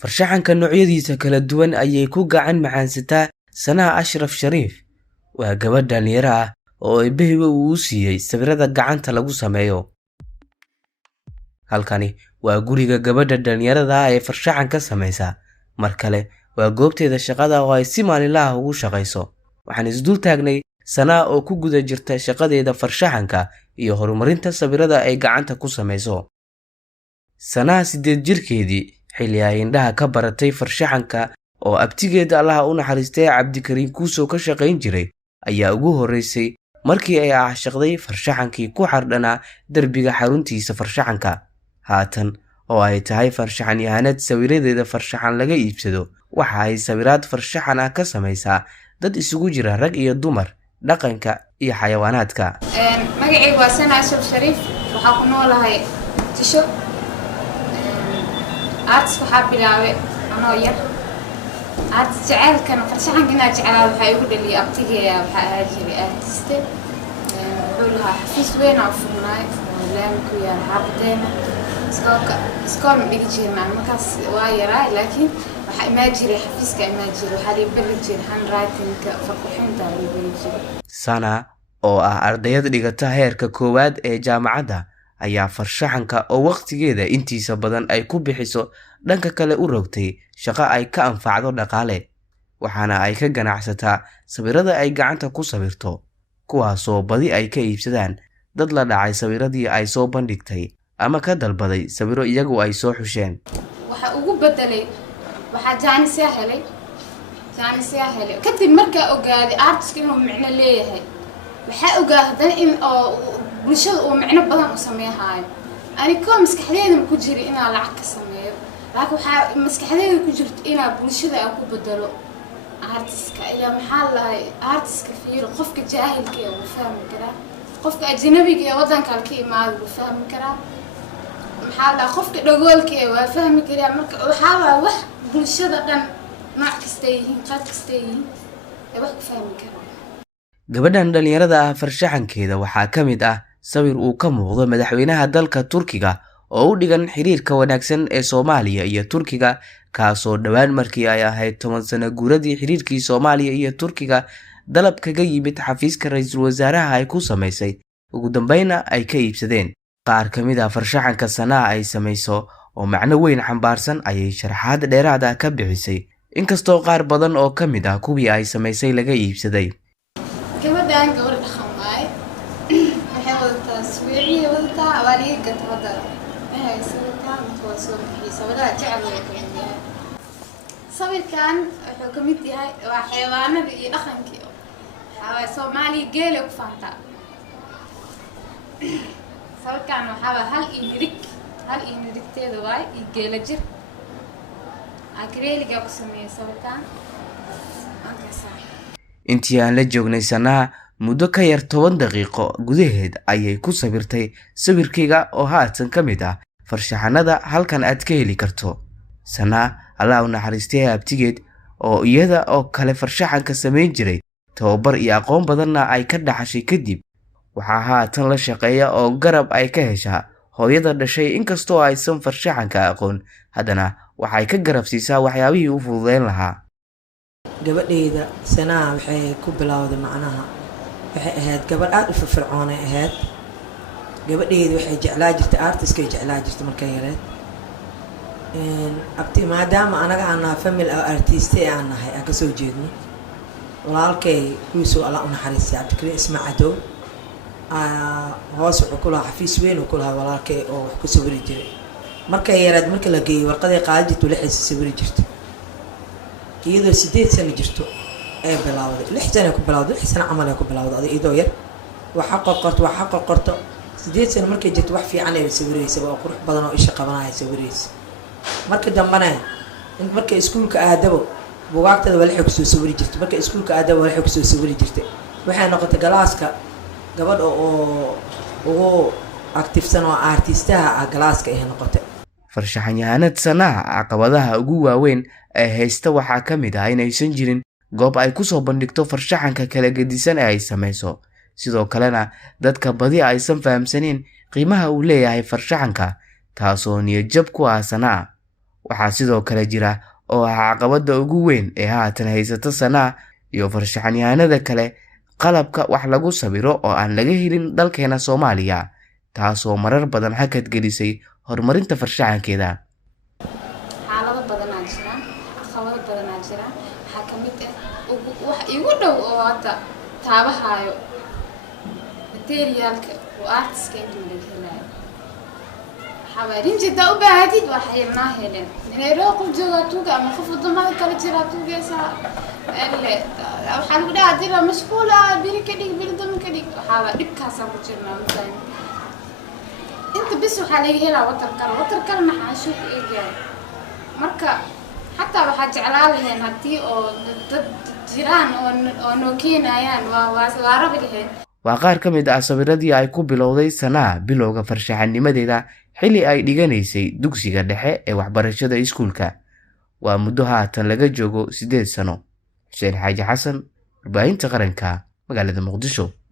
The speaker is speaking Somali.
farshaxanka noocyadiisa kala duwan ayay ku gacan macaansataa Sanaa Ashraf Shariif. Waa gabadh dhalinyaro ah oo eebbahiba uu u siiyey sawirada gacanta lagu sameeyo. Halkani waa guriga gabadha dhalinyarada ah ee farshaxanka samaysa. Mar kale waa goobteeda shaqada oo ay si maalinle ah ugu shaqayso. Waxaan isdul taagnay Sanaa oo ku guda jirta shaqadeeda farshaxanka iyo horumarinta sawirada ay gacanta ku samayso. Sanaa 8 jirkeedii xilli ay indhaha ka baratay farshaxanka oo abtigeeda Allah u naxariistay Cabdikariin Kuuso ka shaqayn jiray ayaa ugu horeysay markii ay aashaqday farshaxankii ku xardhanaa darbiga xaruntiisa farshaxanka. Haatan oo ay tahay farshaxan yahanad sawiradeeda farshaxan laga iibsado, waxa ay sawiraad farshaxan ah ka samaysaa dad isugu jira rag iyo dumar, dhaqanka iyo xayawaanaadka. magacaygu waa Sanaa Ashraf Shariif, waxaa ku noolahay Tisho. arts waxaa bilaabay anoo yar. arts jacaylkan farshaxanka inaa jeclaa waxaa igu dhaliyay abtigeeya, waxaa ahaa jiray artiste. wuxuu lahaa xafiis weyn oo furnaay oo laami ku yaal xaafadeena. iskool ma dhigi jirin markaas waa yaraa, laakiin waxaa imaan jiray xafiiska imaan jiray, waxaa la bari jiray handwriting-ka, farqixinta la bari jiray. Sanaa oo ah ardayad dhigata heerka koowaad ee jaamacadda ayaa farshaxanka oo waqtigeeda intiisa badan ay ku bixiso dhanka kale u rogtay shaqo ay ka anfacdo dhaqaale, waxaana ay ka ganacsataa sawirada ay gacanta ku sawirto, kuwaasoo badi ay ka iibsadaan dad la dhacay sawiradii ay soo bandhigtay ama ka dalbaday sawiro iyagu ay soo xusheen. waxa ugu bedelay waxaa jaanisiya helay kadib markaa ogaaday artiska inuu micno leeyahay. waxaa ogaaday in bulshada uu micno badan u sameeyahay. anigoo maskaxdeeda ku jiray inaan lacag ka sameeyo, laakiin waxaa maskaxdeeda ku jirto inaan bulshada aan ku bedelo artiska. ilaa maxaa lahay artiska fiiro, qofka jaahilka ee uu fahmi karaa, qofka ajnabiga ee wadanka ka imaado uu fahmi karaa, maxaa lahay qofka dhagoolka ee waa fahmi karaa. marka waxaa waa wax bulshada dhan nooc kasta yihiin, qaab kasta yihiin ee wax ku fahmi karaa. Gabadhan dhalinyarada ah farshaxankeeda waxaa ka mid ah sawir uu ka muuqdo madaxweynaha dalka Turkiga oo u dhigan xiriirka wanaagsan ee Soomaaliya iyo Turkiga, kaasoo dhawaan markii ay ahayd 10 sano guuradii xiriirkii Soomaaliya iyo Turkiga dalab kaga yimid xafiiska ra'iisul wasaaraha ay ku samaysay, ugu dambayna ay ka iibsadeen. qaar ka mid ah farshaxanka Sanaa ay samayso oo macno weyn xambaarsan ayay sharaxaad dheeraad ah ka bixisay, inkastoo qaar badan oo ka mid ah kuwii ay samaysay laga iibsaday. gabadhan gabadh dhaqan waaye, waxay wadataa sawirciye wadataa awaaliye gata hadda waxay sawirkaan waa soo bixiyay sawirada jecel way ka mid yahay. sawirkan wuxuu ka mid yahay waa xayawaanada iyo dhaqankii waxaa Soomaaliya geela ku faantaa. sawirkan waxaa hal iyo nirigteeda waaye iyo geela jir akreeliga ku sameeyay sawirkan. intii aan la joognay Sanaa muddo ka yar 10 daqiiqo gudaheed ayay ku sawirtay sawirkayga oo haatan ka mid ah farshaxanada halkan aad ka heli karto. Sanaa Allah u naxariistay abtigeed oo iyada oo kale farshaxanka samayn jiray, tababar iyo aqoon badanna ay ka dhaxashay kadib waxaa haatan la shaqeeya oo garab ay ka heshaa hooyada dhashay. inkastoo aysan farshaxanka aqoon, haddana waxay ka garab siisaa waxyaabihii u fududeyn lahaa. gabadheeda Sanaa waxay ku bilowday macnaha waxay ahayd gabadh aad u firfircoon ahayd. gabadheeda waxay jeclaa jirtay artiska, jeclaa jirtay markay yareed. abti maadaama anaga aan family artist aan nahay aan ka soo jeedno, walaalkay Kuuso Allah u naxariistay Cabdikariin Ismaaciil hoos wuxuu ku lahaa xafiis weyn oo ku lahaa walaalkay oo wax ku sawiri jiray. markay yareed markii la geeyay warqadii qaadi jirtay la xiis sawiri jirtay, iyadoo 8 sano jirto ee bilowday 6 sano ku bilowday 6 sano camal ay ku bilowday iyadoo yar. waxa qorqorto 8 sano markay jirto wax fiican ay sawiraysaa oo qurux badan oo isha qabanaya sawiraysaa. markii dambana in markay iskuulka aadabo buugaagtada walax ku soo sawiri jirtay, markay iskuulka aadabo walax ku soo sawiri jirtay. waxay noqotay galaaska gabadh oo ugu active-san oo artistaha ah galaaska ay noqotay. farshaxan yahanad Sanaa caqabadaha ugu waaweyn ee haysta waxaa ka mid ah inaysan jirin goob ay ku soo bandhigto farshaxanka kala gedisan ee ay samayso, sidoo kalena dadka badi aysan fahamsanin qiimaha uu leeyahay farshaxanka, taasoo niyad jab ku ah Sanaa. waxaa sidoo kale jira oo ah caqabada ugu weyn ee haatan haysata Sanaa iyo farshaxanyahanada kale qalabka wax lagu sawiro oo aan laga helin dalkeena Soomaaliya, taasoo marar badan hakad gelisay horumarinta farshaxankeeda. xaalado badan aan jiraan, caqabado badan aan jiraan. Waxaa ka mid ah wax igu dhow oo hadda taabahayo materialka oo artiska inta laga helayo. حوالين جدا وبعدين وحيل ما هلين من يروق الجوا توقع من خف الضمان كلا ترى توقع سا اللي أو حلو ده ترى مشغولة بيني كديك بيني ضمن كديك حاول دبكة سامبوتشنا مثلاً أنت بس وحالي هلا وتر كلا ما حنشوف إيه جاي مركا حتى بحاجة على لهن هتي أو جيران أو نوكينا يعني وعرب لهن. waa qaar ka mid ah sawiradii ay ku bilowday Sanaa bilowga farshaxanimadeeda xilli ay dhiganaysay dugsiga dhexe ee waxbarashada iskuulka. waa muddo haatan laga joogo 8 sano. Xuseen Xaaji Xasan, warbaahinta qaranka, magaalada Muqdisho.